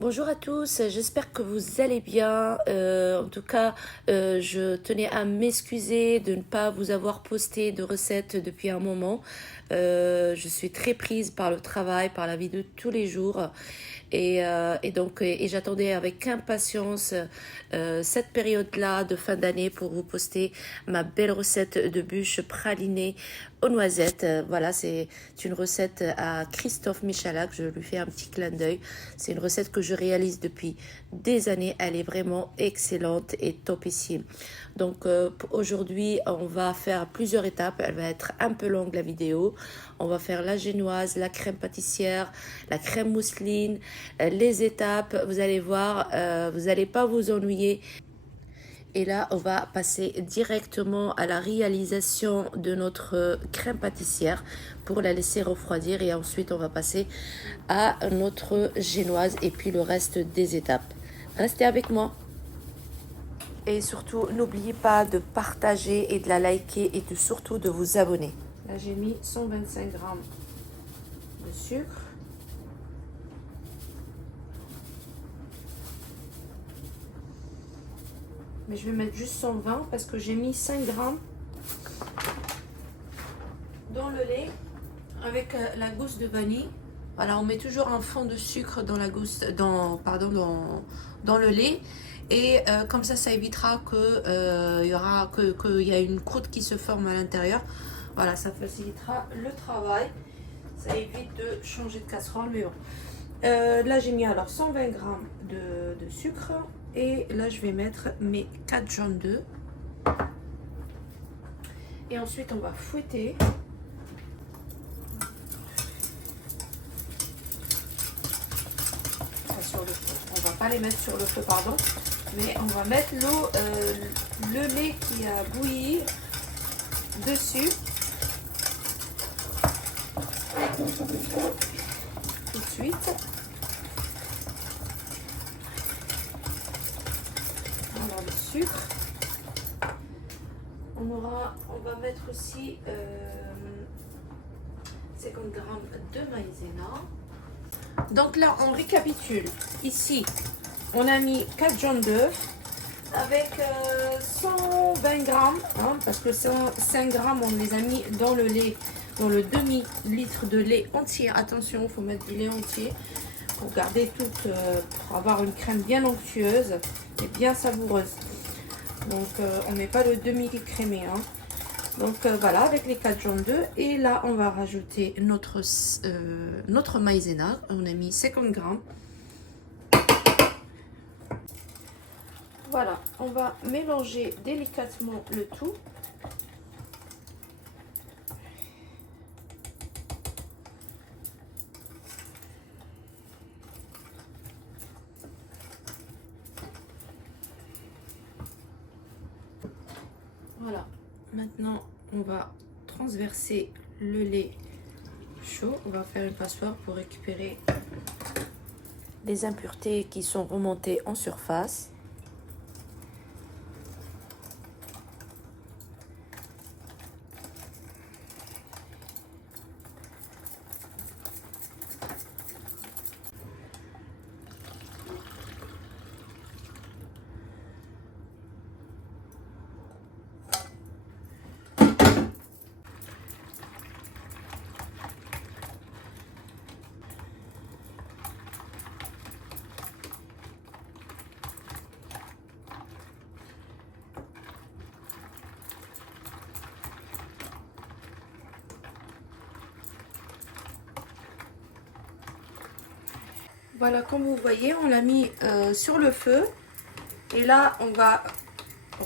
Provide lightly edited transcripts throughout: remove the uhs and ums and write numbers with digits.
Bonjour à tous, j'espère que vous allez bien. En tout cas, je tenais à m'excuser de ne pas vous avoir posté de recettes depuis un moment. Je suis très prise par le travail, par la vie de tous les jours. Et j'attendais avec impatience cette période-là de fin d'année pour vous poster ma belle recette de bûche pralinée aux noisettes. Voilà, c'est une recette à Christophe Michalak. Je lui fais un petit clin d'œil. C'est une recette que je réalise depuis des années. Elle est vraiment excellente et topissime. Donc aujourd'hui, on va faire plusieurs étapes. Elle va être un peu longue la vidéo. On va faire la génoise, la crème pâtissière, la crème mousseline, les étapes. Vous allez voir, vous n'allez pas vous ennuyer. Et là, on va passer directement à la réalisation de notre crème pâtissière pour la laisser refroidir. Et ensuite, on va passer à notre génoise et puis le reste des étapes. Restez avec moi. Et surtout, n'oubliez pas de partager et de la liker et surtout de vous abonner. Là, j'ai mis 125 grammes de sucre. Mais je vais mettre juste 120 parce que j'ai mis 5 grammes dans le lait avec la gousse de vanille. Voilà, on met toujours un fond de sucre dans la gousse, dans le lait. Et comme ça évitera qu'il y a une croûte qui se forme à l'intérieur. Voilà, ça facilitera le travail. Ça évite de changer de casserole, mais bon. Là, j'ai mis alors 120 grammes de sucre. Et là, je vais mettre mes 4 jaunes d'œufs. Et ensuite, on va fouetter. Sur le feu. On va pas les mettre sur le feu, pardon. Mais on va mettre l'eau, le lait qui a bouilli dessus. Tout de suite. Alors le sucre. On va mettre aussi 50 g de maïzena. Donc là, on récapitule. Ici, on a mis 4 jaunes d'œufs avec 120 grammes, hein, parce que 5 grammes, on les a mis dans le lait, dans le demi-litre de lait entier. Attention, il faut mettre du lait entier pour garder tout, pour avoir une crème bien onctueuse et bien savoureuse. Donc, on ne met pas le demi-crémé. Hein. Donc voilà, avec les 4 jaunes d'œufs. Et là, on va rajouter notre maïzena. On a mis 50 grammes. Voilà, on va mélanger délicatement le tout. Voilà, maintenant on va transverser le lait chaud. On va faire une passoire pour récupérer les impuretés qui sont remontées en surface. Voilà, comme vous voyez, on l'a mis sur le feu. Et là, on va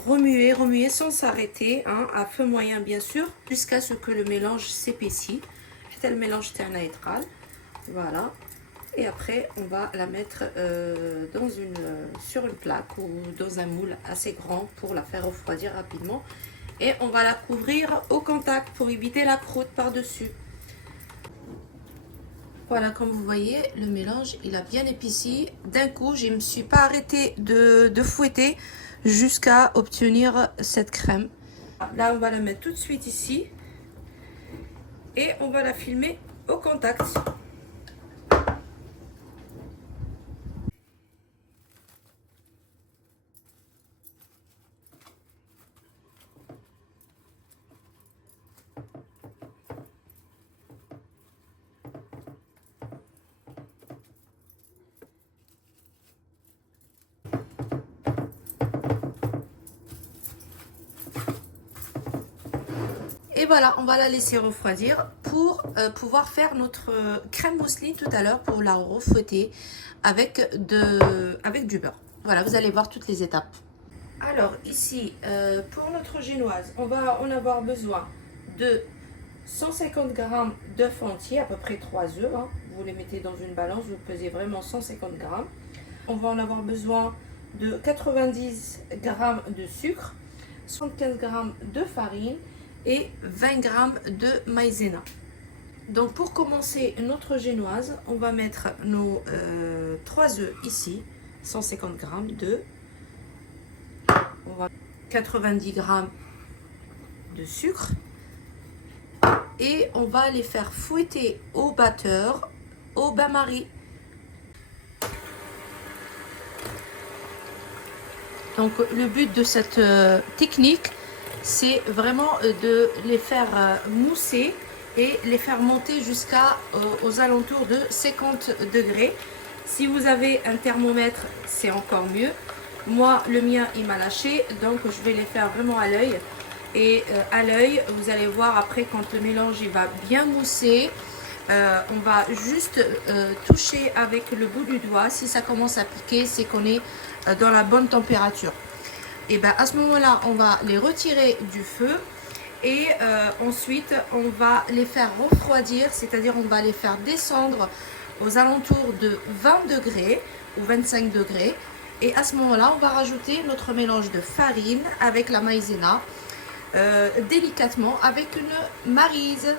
remuer sans s'arrêter, hein, à feu moyen bien sûr, jusqu'à ce que le mélange s'épaissit. C'est le mélange thernaétral. Voilà. Et après, on va la mettre sur une plaque ou dans un moule assez grand pour la faire refroidir rapidement. Et on va la couvrir au contact pour éviter la croûte par-dessus. Voilà, comme vous voyez, le mélange, il a bien épaissi. D'un coup, je ne me suis pas arrêtée de fouetter jusqu'à obtenir cette crème. Là, on va la mettre tout de suite ici. Et on va la filmer au contact. Et voilà, on va la laisser refroidir pour pouvoir faire notre crème mousseline tout à l'heure pour la refouetter avec du beurre. Voilà, vous allez voir toutes les étapes. Alors ici, pour notre génoise, on va en avoir besoin de 150 g d'œufs entiers, à peu près 3 œufs. Hein. Vous les mettez dans une balance, vous pesez vraiment 150 g. On va en avoir besoin de 90 g de sucre, 75 g de farine et 20 g de maïzena. Donc pour commencer notre génoise, on va mettre nos 3 œufs ici, 150 g d'œufs. On va 90 g de sucre et on va les faire fouetter au batteur au bain-marie. Donc le but de cette technique, c'est vraiment de les faire mousser et les faire monter jusqu'à aux alentours de 50 degrés. Si vous avez un thermomètre, c'est encore mieux. Moi, le mien, il m'a lâché, donc je vais les faire vraiment à l'œil. Et à l'œil, vous allez voir après quand le mélange il va bien mousser, on va juste toucher avec le bout du doigt. Si ça commence à piquer, c'est qu'on est dans la bonne température. Et bien à ce moment-là, on va les retirer du feu et ensuite on va les faire refroidir, c'est-à-dire on va les faire descendre aux alentours de 20 degrés ou 25 degrés. Et à ce moment-là, on va rajouter notre mélange de farine avec la maïzena délicatement avec une maryse.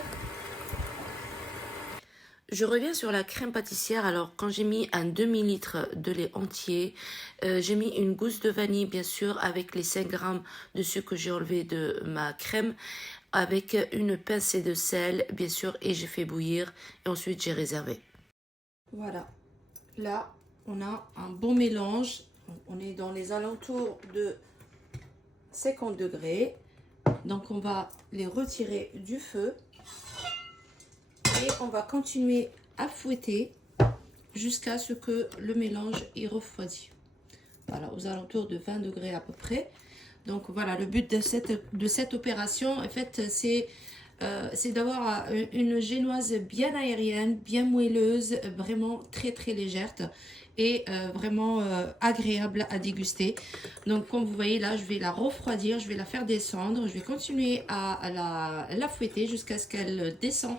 Je reviens sur la crème pâtissière. Alors, quand j'ai mis un demi-litre de lait entier, j'ai mis une gousse de vanille, bien sûr, avec les 5 g de sucre que j'ai enlevé de ma crème, avec une pincée de sel, bien sûr, et j'ai fait bouillir. Et ensuite, j'ai réservé. Voilà. Là, on a un bon mélange. On est dans les alentours de 50 degrés. Donc, on va les retirer du feu. Et on va continuer à fouetter jusqu'à ce que le mélange y refroidit. Voilà, aux alentours de 20 degrés à peu près. Donc voilà, le but de cette opération, en fait, c'est d'avoir une génoise bien aérienne, bien moelleuse, vraiment très très légère et vraiment agréable à déguster. Donc comme vous voyez là, je vais la refroidir, je vais la faire descendre, je vais continuer à la fouetter jusqu'à ce qu'elle descende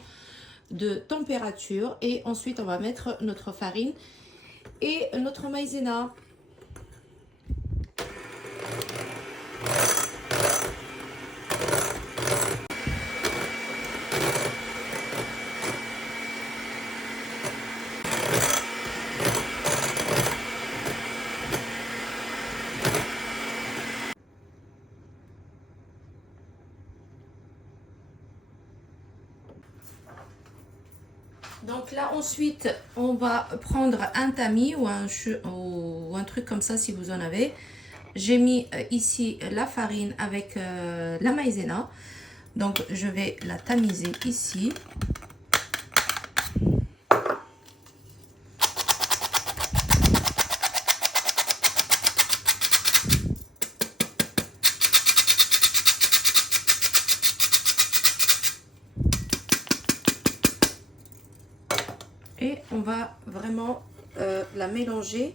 de température et ensuite on va mettre notre farine et notre maïzena. Donc là ensuite on va prendre un tamis ou un truc comme ça si vous en avez. J'ai mis ici la farine avec la maïzena. Donc je vais la tamiser ici. Et on va vraiment la mélanger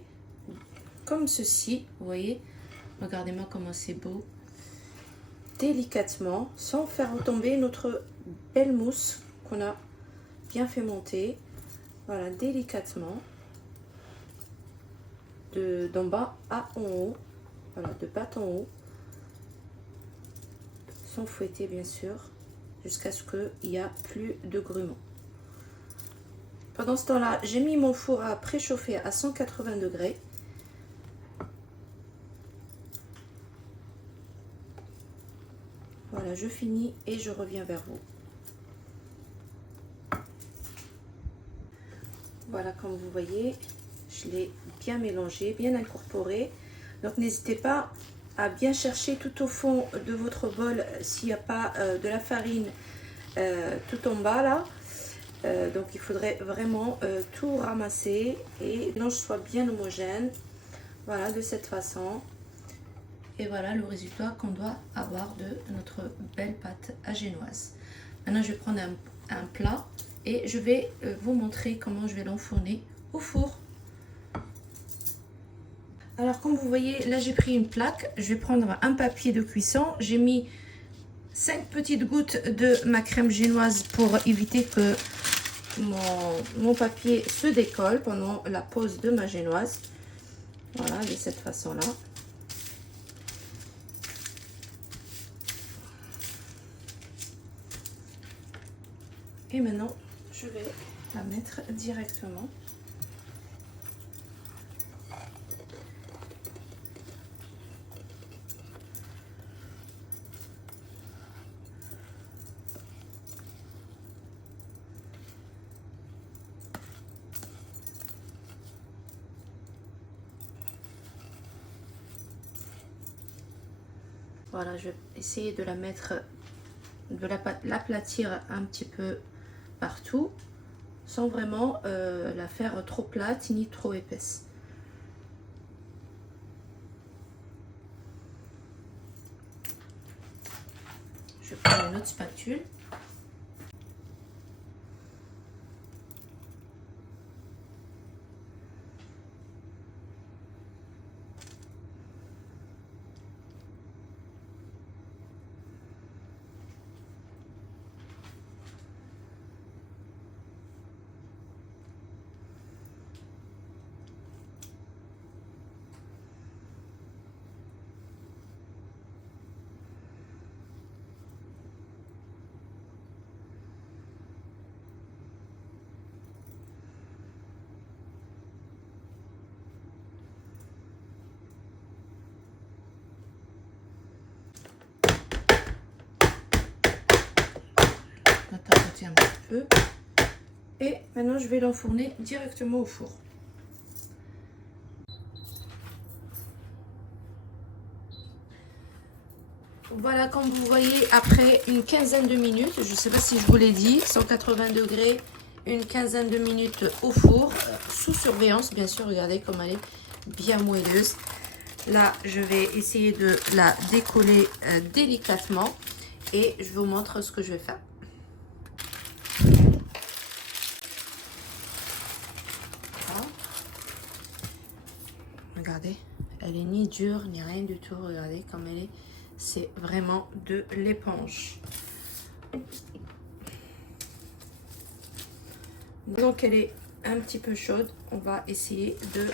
comme ceci, vous voyez. Regardez-moi comment c'est beau. Délicatement, sans faire retomber notre belle mousse qu'on a bien fait monter. Voilà, délicatement. D'en bas à en haut. Voilà, de bas en haut. Sans fouetter bien sûr. Jusqu'à ce qu'il n'y a plus de grumeaux. Pendant ce temps-là, j'ai mis mon four à préchauffer à 180 degrés. Voilà, je finis et je reviens vers vous. Voilà, comme vous voyez, je l'ai bien mélangé, bien incorporé. Donc, n'hésitez pas à bien chercher tout au fond de votre bol s'il n'y a pas de la farine tout en bas là. Donc il faudrait vraiment tout ramasser et que le mélange soit bien homogène. Voilà, de cette façon. Et voilà le résultat qu'on doit avoir de notre belle pâte à génoise. Maintenant, je vais prendre un plat et je vais vous montrer comment je vais l'enfourner au four. Alors, comme vous voyez, là, j'ai pris une plaque. Je vais prendre un papier de cuisson. J'ai mis 5 petites gouttes de ma crème génoise pour éviter que mon papier se décolle pendant la pose de ma génoise. Voilà, de cette façon-là. Et maintenant, je vais la mettre directement. Voilà, je vais essayer de la mettre, de l'aplatir un petit peu partout, sans vraiment la faire trop plate ni trop épaisse. Je vais prendre une autre spatule. Un petit peu et maintenant je vais l'enfourner directement au four. Voilà, comme vous voyez, après une quinzaine de minutes, je ne sais pas si je vous l'ai dit, 180 degrés, une quinzaine de minutes au four, sous surveillance bien sûr. Regardez comme elle est bien moelleuse. Là je vais essayer de la décoller délicatement et je vous montre ce que je vais faire. Regardez, elle est ni dure ni rien du tout. Regardez comme elle est. C'est vraiment de l'éponge. Donc elle est un petit peu chaude. On va essayer de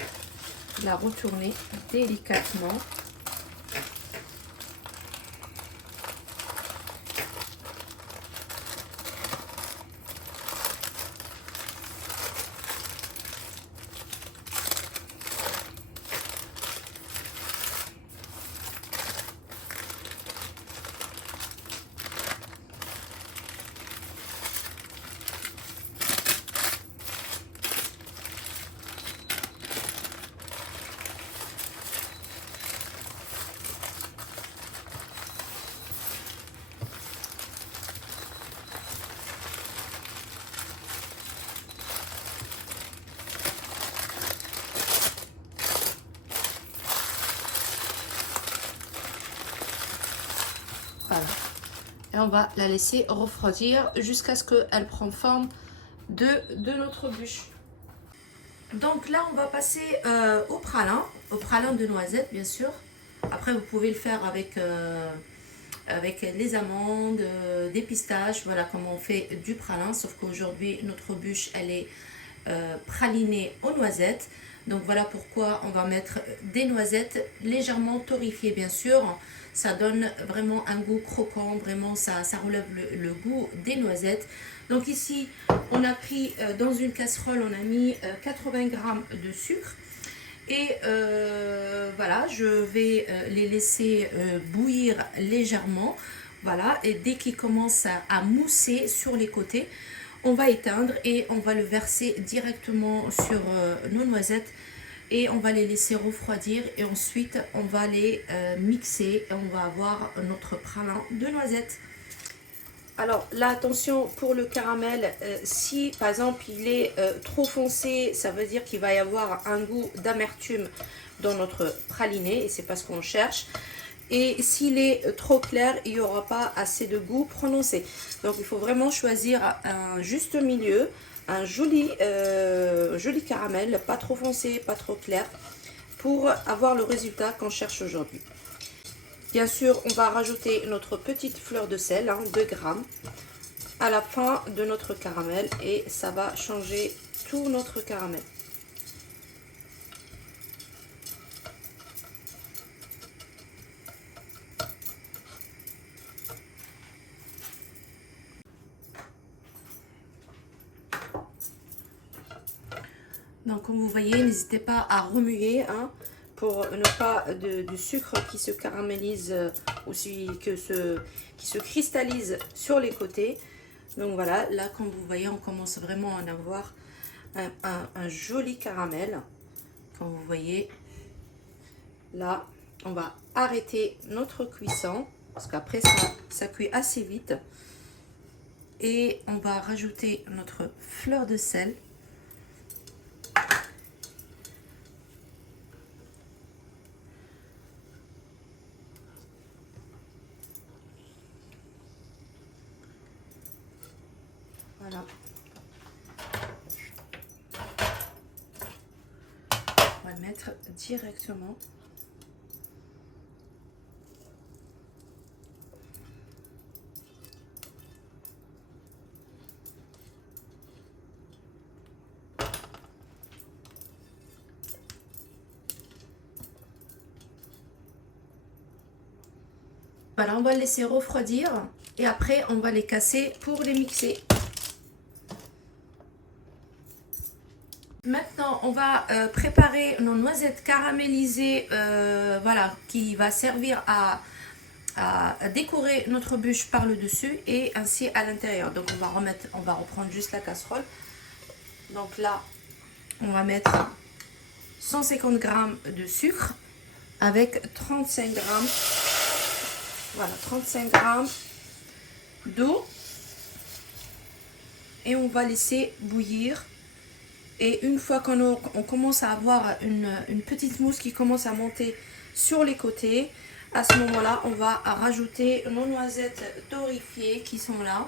la retourner délicatement. Voilà. Et on va la laisser refroidir jusqu'à ce qu'elle prenne forme de notre bûche. Donc là, on va passer au pralin de noisettes, bien sûr. Après, vous pouvez le faire avec, avec les amandes, des pistaches, voilà comment on fait du pralin. Sauf qu'aujourd'hui, notre bûche, elle est pralinée aux noisettes. Donc voilà pourquoi on va mettre des noisettes légèrement torréfiées, bien sûr. Ça donne vraiment un goût croquant, vraiment ça relève le goût des noisettes. Donc ici, on a pris dans une casserole, on a mis 80 g de sucre. Et voilà, je vais les laisser bouillir légèrement. Voilà, et dès qu'ils commencent à mousser sur les côtés, on va éteindre et on va le verser directement sur nos noisettes. Et on va les laisser refroidir et ensuite on va les mixer et on va avoir notre pralin de noisettes. Alors là, attention pour le caramel, si par exemple il est trop foncé, ça veut dire qu'il va y avoir un goût d'amertume dans notre praliné et c'est pas ce qu'on cherche. Et s'il est trop clair, il n'y aura pas assez de goût prononcé. Donc il faut vraiment choisir un juste milieu, un joli caramel, pas trop foncé, pas trop clair, pour avoir le résultat qu'on cherche aujourd'hui. Bien sûr, on va rajouter notre petite fleur de sel, 2 grammes, à la fin de notre caramel et ça va changer tout notre caramel. Donc comme vous voyez, n'hésitez pas à remuer pour ne pas du sucre qui se caramélise ou qui se cristallise sur les côtés. Donc voilà, là comme vous voyez, on commence vraiment à en avoir un joli caramel. Comme vous voyez, là, on va arrêter notre cuisson parce qu'après ça cuit assez vite. Et on va rajouter notre fleur de sel. Voilà. On va le mettre directement. Voilà, on va le laisser refroidir et après on va les casser pour les mixer. Maintenant, on va préparer nos noisettes caramélisées, voilà, qui va servir à décorer notre bûche par le dessus et ainsi à l'intérieur. Donc on va reprendre juste la casserole. Donc là, on va mettre 150 g de sucre avec 35 g. Voilà, 35 g d'eau et on va laisser bouillir. Et une fois qu'on commence à avoir une petite mousse qui commence à monter sur les côtés, à ce moment-là, on va rajouter nos noisettes torréfiées qui sont là.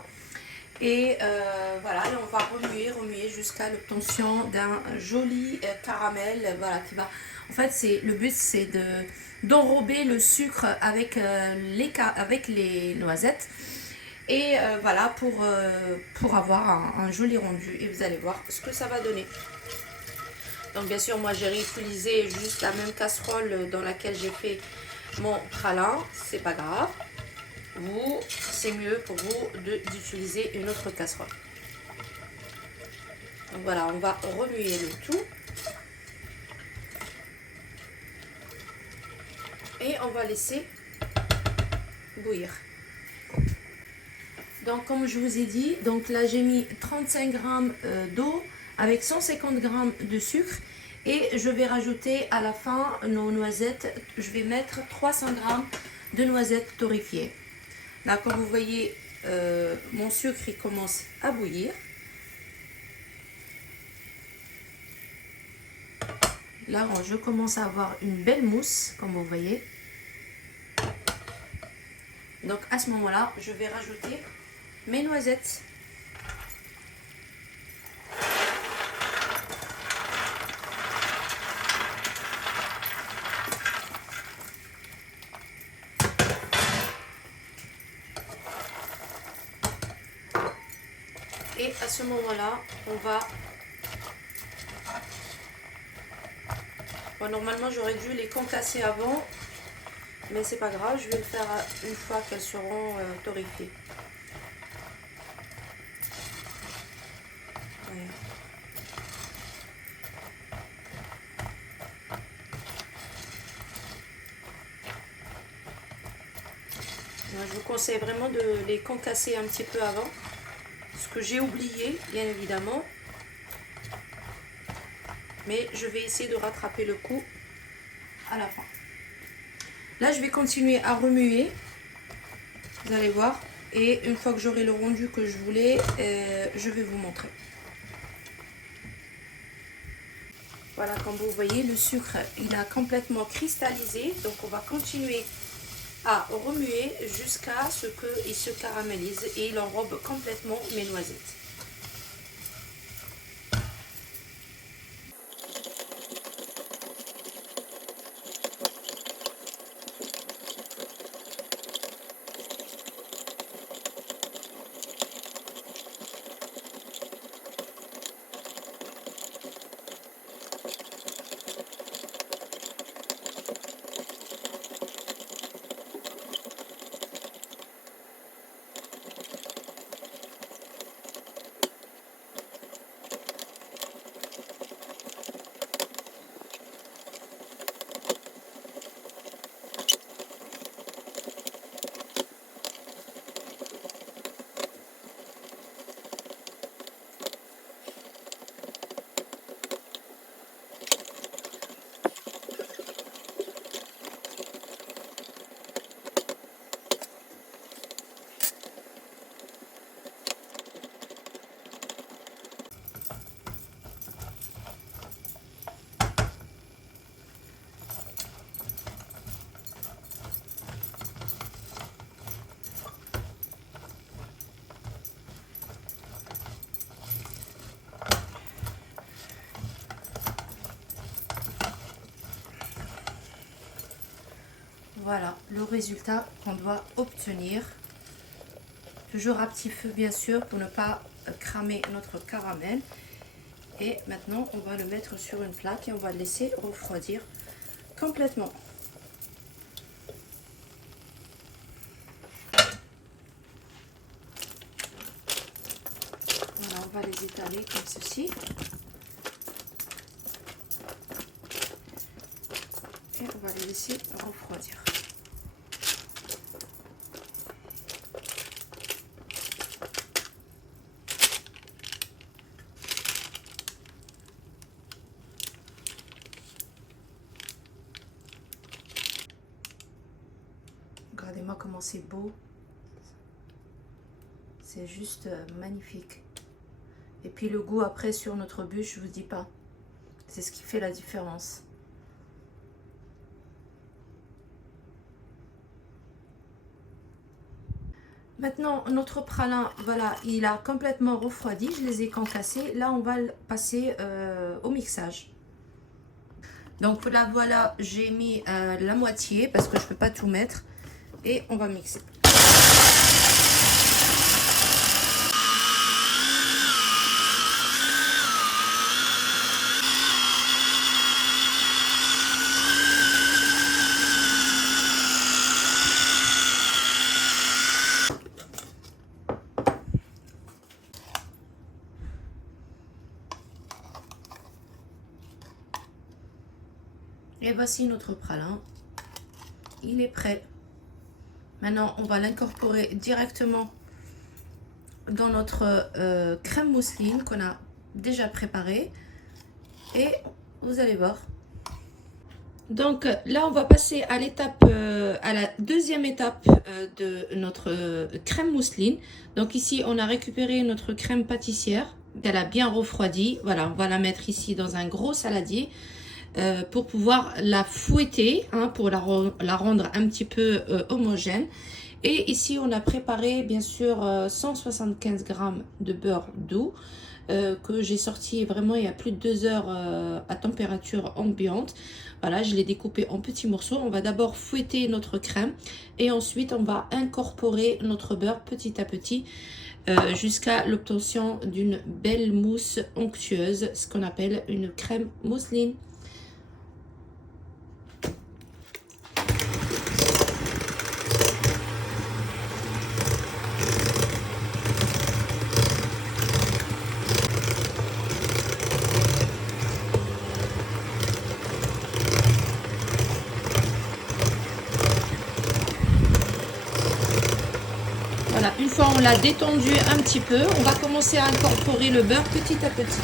Et voilà, et on va remuer jusqu'à l'obtention d'un joli caramel. Voilà, qui va. En fait, le but, c'est d'enrober le sucre avec les noisettes. Et voilà, pour avoir un joli rendu. Et vous allez voir ce que ça va donner. Donc bien sûr, moi j'ai réutilisé juste la même casserole dans laquelle j'ai fait mon pralin. C'est pas grave. C'est mieux pour vous d'utiliser une autre casserole. Donc voilà, on va remuer le tout. Et on va laisser bouillir. Donc comme je vous ai dit, donc là j'ai mis 35 g d'eau avec 150 g de sucre et je vais rajouter à la fin nos noisettes. Je vais mettre 300 g de noisettes torréfiées. Là comme vous voyez, mon sucre il commence à bouillir. Là je commence à avoir une belle mousse comme vous voyez. Donc à ce moment-là, je vais rajouter mes noisettes. Et à ce moment-là, on va... Bon, normalement, j'aurais dû les concasser avant, mais c'est pas grave, je vais le faire une fois qu'elles seront torréfiées. Voilà. Moi, je vous conseille vraiment de les concasser un petit peu avant, ce que j'ai oublié, bien évidemment. Mais je vais essayer de rattraper le coup à la fin. Là, je vais continuer à remuer. Vous allez voir. Et une fois que j'aurai le rendu que je voulais, je vais vous montrer. Voilà, comme vous voyez, le sucre, il a complètement cristallisé. Donc, on va continuer à remuer jusqu'à ce qu'il se caramélise et il enrobe complètement mes noisettes. Voilà le résultat qu'on doit obtenir. Toujours à petit feu bien sûr pour ne pas cramer notre caramel. Et maintenant on va le mettre sur une plaque et on va le laisser refroidir complètement. Voilà, on va les étaler comme ceci. Et on va les laisser refroidir. Regardez-moi comment c'est beau. C'est juste magnifique. Et puis le goût après sur notre bûche, je vous dis pas. C'est ce qui fait la différence. Maintenant, notre pralin, voilà, il a complètement refroidi. Je les ai concassés. Là, on va le passer au mixage. Donc là, voilà, j'ai mis la moitié parce que je ne peux pas tout mettre. Et on va mixer. Et voici notre pralin. Il est prêt. Maintenant, on va l'incorporer directement dans notre crème mousseline qu'on a déjà préparée. Et vous allez voir. Donc là, on va passer à l'étape, à la deuxième étape de notre crème mousseline. Donc ici, on a récupéré notre crème pâtissière. Elle a bien refroidi. Voilà, on va la mettre ici dans un gros saladier. Pour pouvoir la fouetter, hein, pour la rendre un petit peu homogène. Et ici, on a préparé bien sûr 175 g de beurre doux que j'ai sorti vraiment il y a plus de 2 heures à température ambiante. Voilà, je l'ai découpé en petits morceaux. On va d'abord fouetter notre crème et ensuite on va incorporer notre beurre petit à petit jusqu'à l'obtention d'une belle mousse onctueuse, ce qu'on appelle une crème mousseline. Voilà, une fois on l'a détendu un petit peu, on va commencer à incorporer le beurre petit à petit.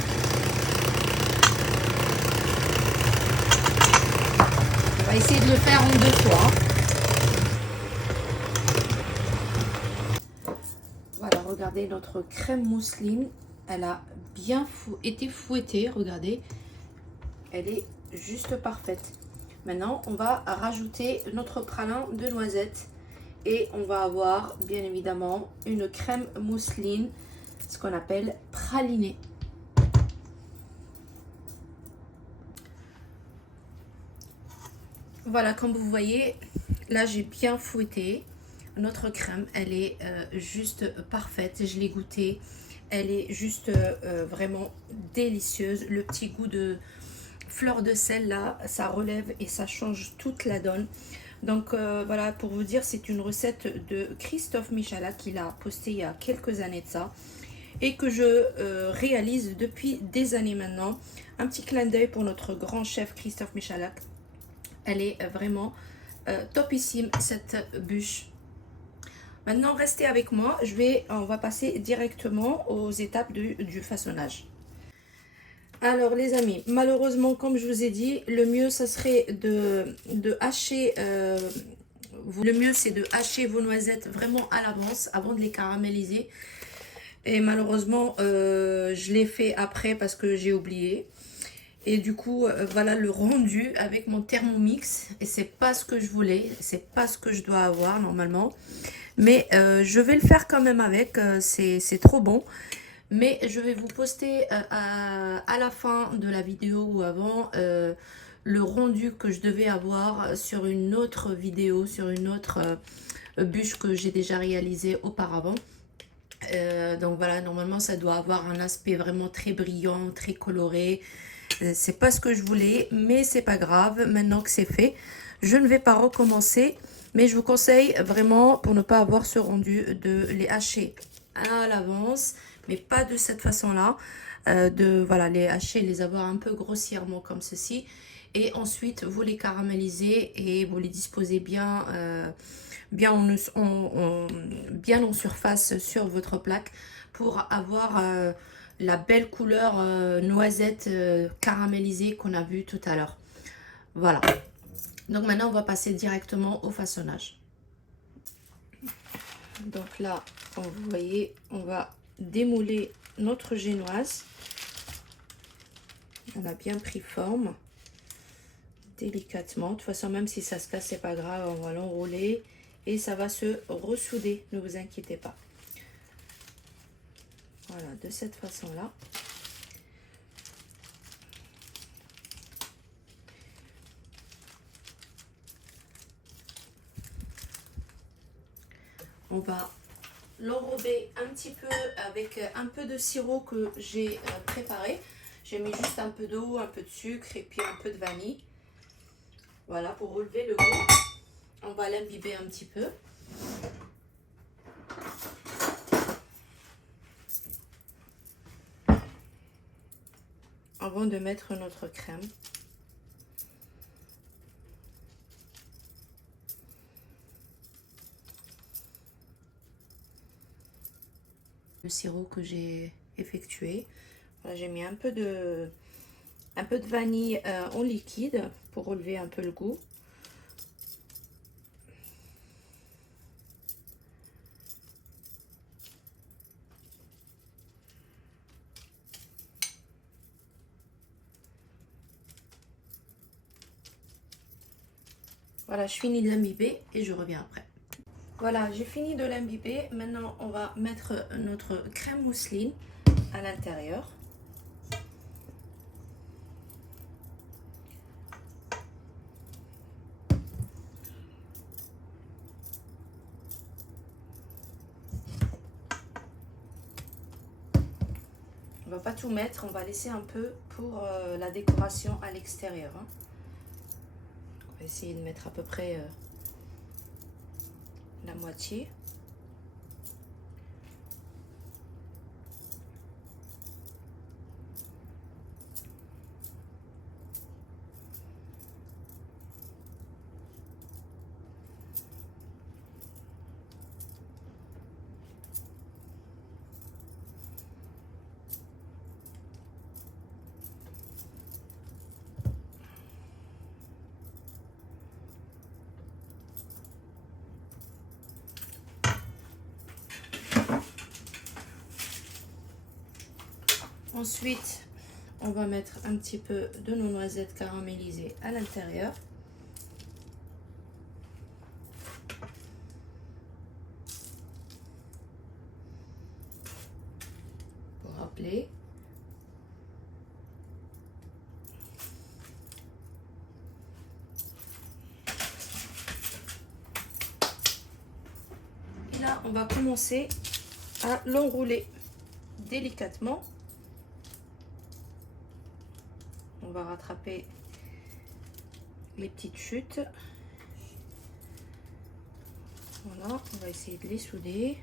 On va essayer de le faire en 2 fois. Voilà, regardez notre crème mousseline, elle a bien été fouettée, regardez, elle est juste parfaite. Maintenant, on va rajouter notre pralin de noisettes et on va avoir bien évidemment une crème mousseline, ce qu'on appelle pralinée. Voilà, comme vous voyez, là j'ai bien fouetté. Notre crème, elle est juste parfaite. Je l'ai goûtée. Elle est juste vraiment délicieuse. Le petit goût de fleur de sel là, ça relève et ça change toute la donne. Donc voilà, pour vous dire, c'est une recette de Christophe Michalak qu'il a postée il y a quelques années de ça et que je réalise depuis des années maintenant. Un petit clin d'œil pour notre grand chef Christophe Michalak. Elle est vraiment topissime cette bûche. Maintenant, restez avec moi. On va passer directement aux étapes du façonnage. Alors les amis, malheureusement, comme je vous ai dit, le mieux ça serait de hacher. Le mieux c'est de hacher vos noisettes vraiment à l'avance avant de les caraméliser. Et malheureusement, je l'ai fait après parce que j'ai oublié. Et du coup, voilà le rendu avec mon Thermomix. Et c'est pas ce que je voulais, c'est pas ce que je dois avoir normalement. Mais je vais le faire quand même avec, c'est trop bon. Mais je vais vous poster à la fin de la vidéo ou avant le rendu que je devais avoir sur une autre vidéo, sur une autre bûche que j'ai déjà réalisée auparavant. Donc voilà, normalement ça doit avoir un aspect vraiment très brillant, très coloré. C'est pas ce que je voulais, mais c'est pas grave. Maintenant que c'est fait, je ne vais pas recommencer. Mais je vous conseille vraiment, pour ne pas avoir ce rendu, de les hacher à l'avance, mais pas de cette façon-là. Voilà, les hacher, les avoir un peu grossièrement comme ceci. Et ensuite, vous les caramélisez et vous les disposez bien, bien en surface sur votre plaque pour avoir la belle couleur noisette caramélisée qu'on a vue tout à l'heure. Voilà. Donc maintenant, on va passer directement au façonnage. Donc là, comme vous voyez, on va démouler notre génoise. On a bien pris forme délicatement. De toute façon, même si ça se casse, c'est pas grave, on va l'enrouler et ça va se ressouder, ne vous inquiétez pas. Voilà, de cette façon-là. On va l'enrober un petit peu avec un peu de sirop que j'ai préparé. J'ai mis juste un peu d'eau, un peu de sucre et puis un peu de vanille. Voilà, pour relever le goût. On va l'imbiber un petit peu. Avant de mettre notre crème. Le sirop que j'ai effectué. Voilà, j'ai mis un peu de vanille en liquide pour relever un peu le goût. Voilà, je finis de l'imbiber et je reviens après. Voilà, j'ai fini de l'imbiber. Maintenant, on va mettre notre crème mousseline à l'intérieur. On va pas tout mettre, on va laisser un peu pour la décoration à l'extérieur. Hein. On va essayer de mettre à peu près la moitié. Ensuite, on va mettre un petit peu de nos noisettes caramélisées à l'intérieur. on va commencer à l'enrouler délicatement. On va rattraper les petites chutes. Voilà, on va essayer de les souder.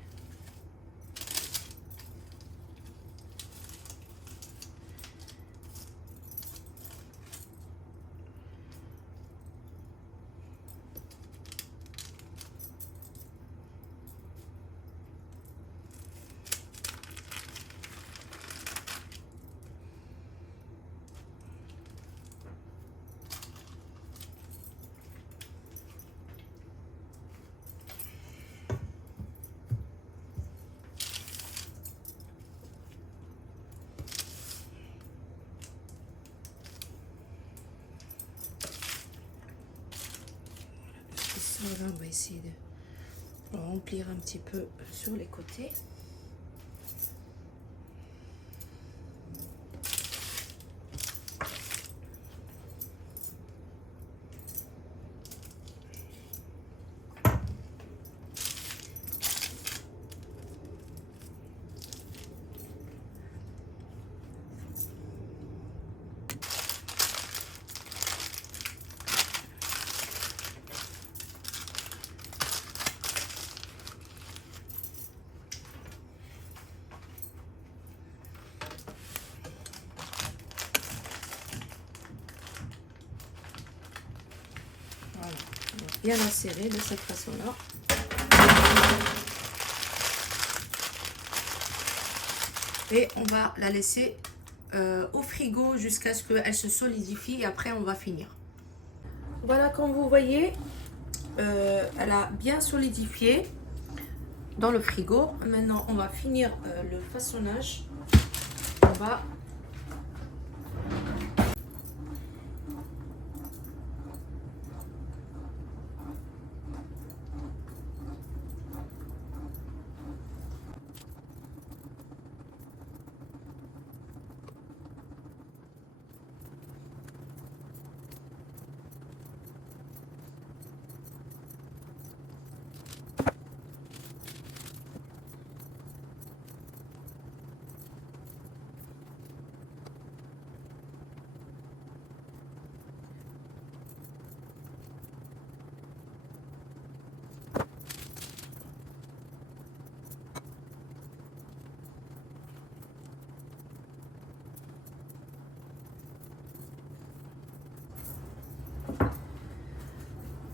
Voilà, on va essayer de remplir un petit peu sur les côtés. Voilà, on va bien la serrer de cette façon-là. Et on va la laisser au frigo jusqu'à ce qu'elle se solidifie et après on va finir. Voilà, comme vous voyez, elle a bien solidifié dans le frigo. Maintenant, on va finir le façonnage. On va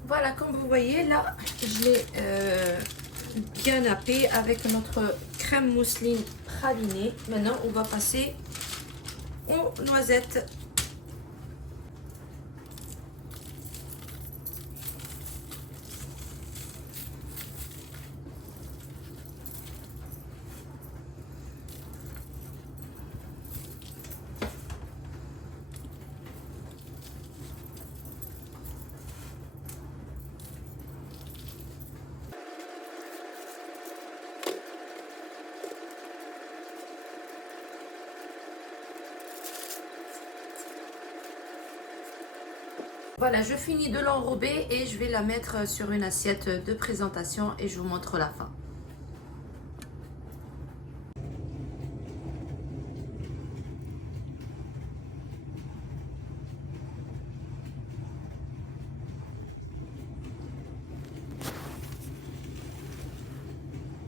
Voilà, comme vous voyez, là, je l'ai bien nappé avec notre crème mousseline pralinée. Maintenant, on va passer aux noisettes. Voilà, je finis de l'enrober et je vais la mettre sur une assiette de présentation et je vous montre la fin.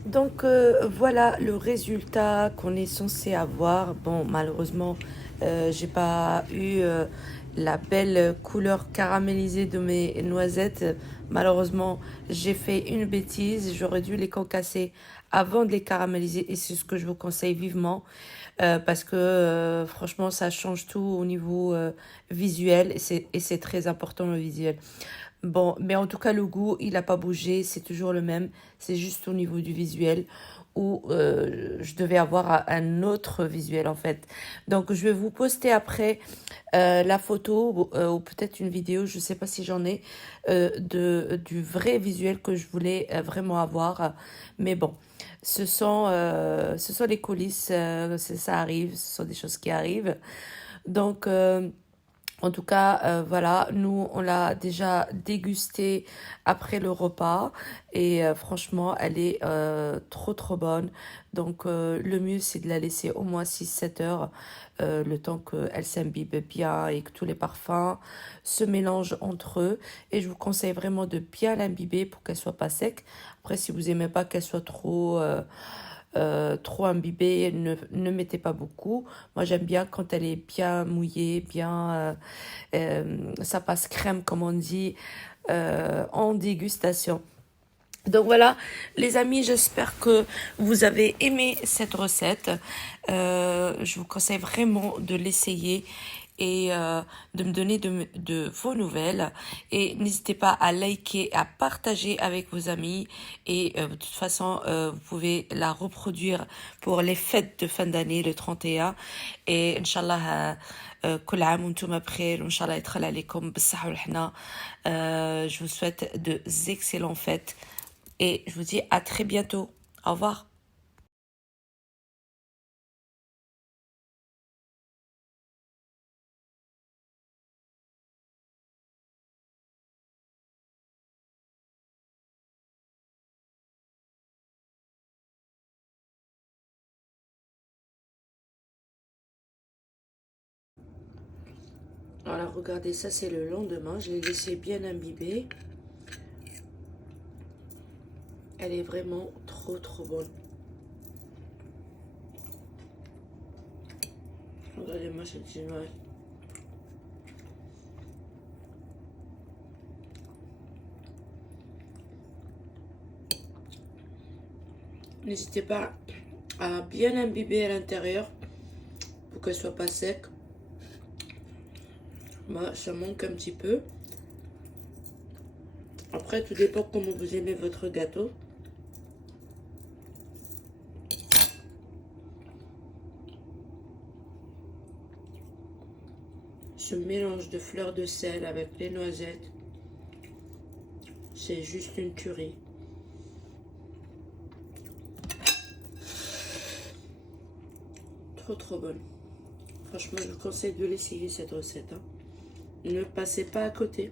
Donc voilà le résultat qu'on est censé avoir. Bon, malheureusement, j'ai pas eu la belle couleur caramélisée de mes noisettes. Malheureusement, j'ai fait une bêtise. J'aurais dû les concasser avant de les caraméliser et c'est ce que je vous conseille vivement parce que franchement, ça change tout au niveau visuel et c'est très important le visuel. Bon, mais en tout cas, le goût, il n'a pas bougé, c'est toujours le même. C'est juste au niveau du visuel où je devais avoir un autre visuel en fait. Donc, je vais vous poster après la photo ou peut-être une vidéo, je ne sais pas si j'en ai, du vrai visuel que je voulais vraiment avoir. Mais bon, ce sont les coulisses, ça arrive, ce sont des choses qui arrivent. Donc, En tout cas, voilà, nous, on l'a déjà dégustée après le repas et franchement, elle est trop trop bonne. Donc, le mieux, c'est de la laisser au moins 6 7 heures, le temps qu'elle s'imbibe bien et que tous les parfums se mélangent entre eux. Et je vous conseille vraiment de bien l'imbiber pour qu'elle soit pas sec. Après, si vous aimez pas qu'elle soit trop imbibée, ne mettez pas beaucoup. Moi, j'aime bien quand elle est bien mouillée, bien ça passe crème, comme on dit, en dégustation. Donc voilà, les amis, j'espère que vous avez aimé cette recette. Je vous conseille vraiment de l'essayer et de me donner de vos nouvelles. Et n'hésitez pas à liker, à partager avec vos amis. Et de toute façon, vous pouvez la reproduire pour les fêtes de fin d'année, le 31. Et Inch'Allah, كل عام وانتم بخير وإن شاء الله يدخل عليكم بالصحة والحنا. Je vous souhaite de excellentes fêtes. Et je vous dis à très bientôt. Au revoir. Alors regardez, ça c'est le lendemain. Je l'ai laissé bien imbiber. Elle est vraiment trop trop bonne. Regardez-moi cette image. N'hésitez pas à bien imbiber à l'intérieur pour qu'elle soit pas sec. Moi, ça manque un petit peu. Après, tout dépend comment vous aimez votre gâteau. Ce mélange de fleurs de sel avec les noisettes, c'est juste une tuerie. Trop trop bonne. Franchement, je vous conseille de l'essayer cette recette. Hein. Ne passez pas à côté.